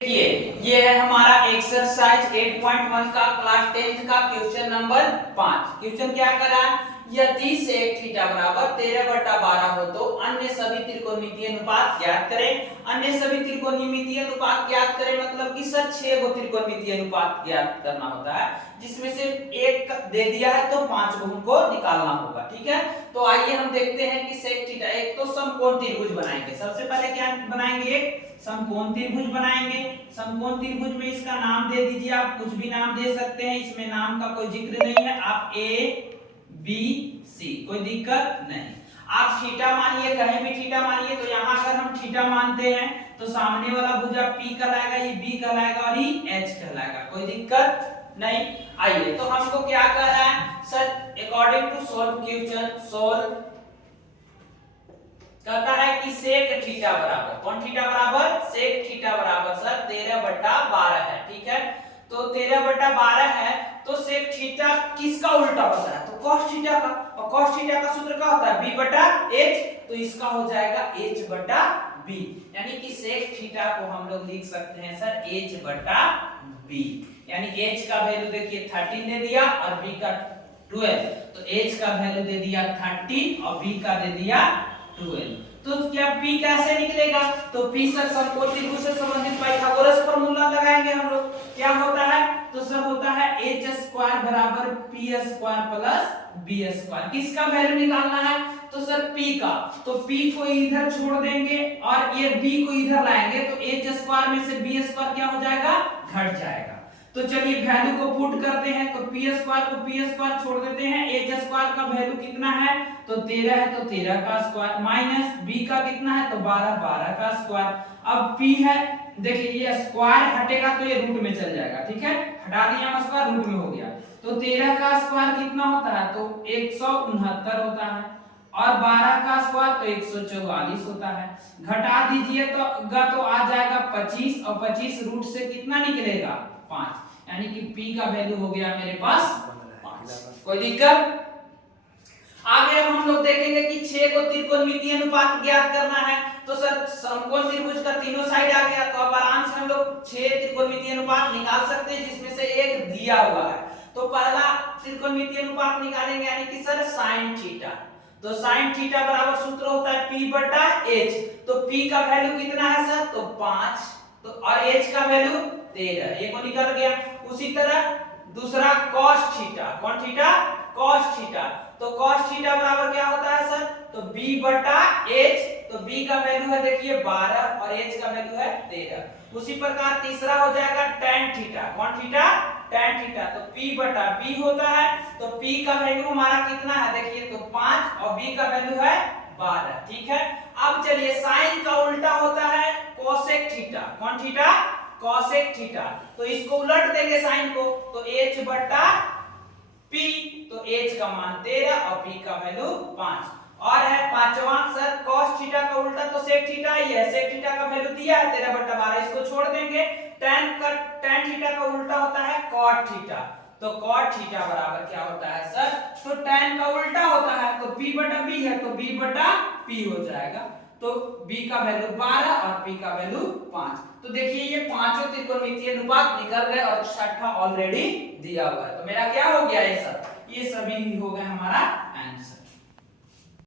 देखिए ये है हमारा एक्सरसाइज 8.1 का क्लास 10th का क्वेश्चन नंबर 5। क्वेश्चन क्या करा, यदि sec थीटा बराबर 13/12 हो तो अन्य सभी त्रिकोणमितीय अनुपात ज्ञात करें। अन्य सभी त्रिकोणमितीय अनुपात ज्ञात करें मतलब कि सर 6 गो त्रिकोणमितीय अनुपात ज्ञात करना होता है, जिसमें से एक दे दिया है तो 5 गो हमको निकालना होगा। ठीक है, तो आइए हम देखते हैं कि sec थीटा, एक तो समकोण त्रिभुज बनाएंगे। सबसे पहले क्या बनाएंगे, एक समकोण त्रिभुज बनाएंगे। समकोण त्रिभुज में इसका नाम दे दीजिए, आप कुछ भी नाम दे सकते हैं, इसमें नाम का कोई जिक्र नहीं है। आप ए बी सी, कोई दिक्कत नहीं। आप थीटा मानिए, कहीं भी थीटा मानिए। तो यहाँ अगर हम थीटा मानते हैं तो सामने वाला भुजा पी कहलाएगा, ये बी कहलाएगा और ये एच कहलाएगा, कोई दिक्कत नहीं। आइए, तो हमको क्या कह रहा है sir, according to solve question, solve कहता है कि sec थीटा बराबर, कौन थीटा बराबर, sec थीटा बराबर सर 13/12 है। ठीक है, तो 13/12 है तो sec थीटा किसका उल्टा होता है, तो cos थीटा का। और cos थीटा का सूत्र क्या होता है, b/h, तो इसका हो जाएगा h/b, यानी कि sec थीटा को हम लोग लिख सकते हैं सर h/b, यानी h का वैल्यू देखिए 13 दे दिया और b का 12, तो h का वैल्यू दे दिया 13 और b का दे दिया 12। तो क्या P कैसे निकलेगा, तो P सर समकोण त्रिभुज से संबंधित पाइथागोरस फार्मूला लगाएंगे हम लोग। क्या होता है, तो सर होता है h² बराबर p² प्लस b²। किसका वैल्यू निकालना है, तो सर P का, तो P को इधर छोड़ देंगे और ये B को इधर लाएंगे, तो h² में से b² क्या हो जाएगा, घट जाएगा। तो चलिए वैल्यू को पुट करते हैं, तो p² को p² छोड़ देते हैं, h² का वैल्यू कितना है, तो 13 है तो 13 का स्क्वायर, माइनस b का कितना है, तो 12 का स्क्वायर। अब p है, देखिए ये स्क्वायर हटेगा तो ये रूट में चल जाएगा। ठीक है, हटा दिया हम स्क्वायर, रूट में हो गया। तो 13 का स्क्वायर कितना होता है, तो 169 होता है, और 12 का स्क्वायर तो 144 होता है। घटा दीजिए तो आ जाएगा 25, और 25 रूट से कितना निकलेगा, 5, यानी कि p का वैल्यू हो गया मेरे पास 5। कोई दिक्कत। आगे हम लोग देखेंगे कि 6 को त्रिकोणमितीय अनुपात ज्ञात करना है। तो सर समकोण त्रिभुज का तीनों साइड आ गया, तो अब आराम से हम लोग 6 त्रिकोणमितीय अनुपात निकाल सकते हैं, जिसमें से एक दिया हुआ है। तो पहला त्रिकोणमितीय अनुपात निकालेंगे, यानी कि सर sin थीटा। तो sin थीटा बराबर सूत्र होता है p/h, तो p का वैल्यू कितना है सर, तो 5, तो और h का वैल्यू 13, ये को निकल गया। उसी तरह दूसरा cos थीटा, कौन थीटा, cos थीटा, तो cos थीटा बराबर क्या होता है सर, तो b/h, तो b का वैल्यू है देखिए 12 और h का वैल्यू है 13। उसी प्रकार तीसरा हो जाएगा tan थीटा, कौन थीटा, tan थीटा, तो p/b होता है, तो p का वैल्यू हमारा कितना है देखिए, तो 5 और b का वैल्यू है 12। ठीक है, अब चलिए sin का उल्टा होता है cosec थीटा, कौन थीटा, cosec थीटा, तो इसको उलट देंगे साइन को, तो h/p, तो h का मान 13 और p का वैल्यू 5। और है पांचवा सर cos थीटा का उल्टा, तो sec थीटा ही है, sec थीटा का वैल्यू दिया है 13/12, इसको छोड़ देंगे। tan थीटा का उल्टा होता है cot थीटा, तो cot थीटा बराबर क्या होता है सर, तो tan का उल्टा होता है, तो p/b है, तो b/p हो जाएगा, तो b का वैल्यू 12 और p का वैल्यू 5। तो देखिए ये पांचों त्रिकोणमितीय अनुपात निकल गए और छठा ऑलरेडी दिया हुआ है। तो मेरा क्या हो गया, ये सब, ये सभी हो गए हमारा आंसर।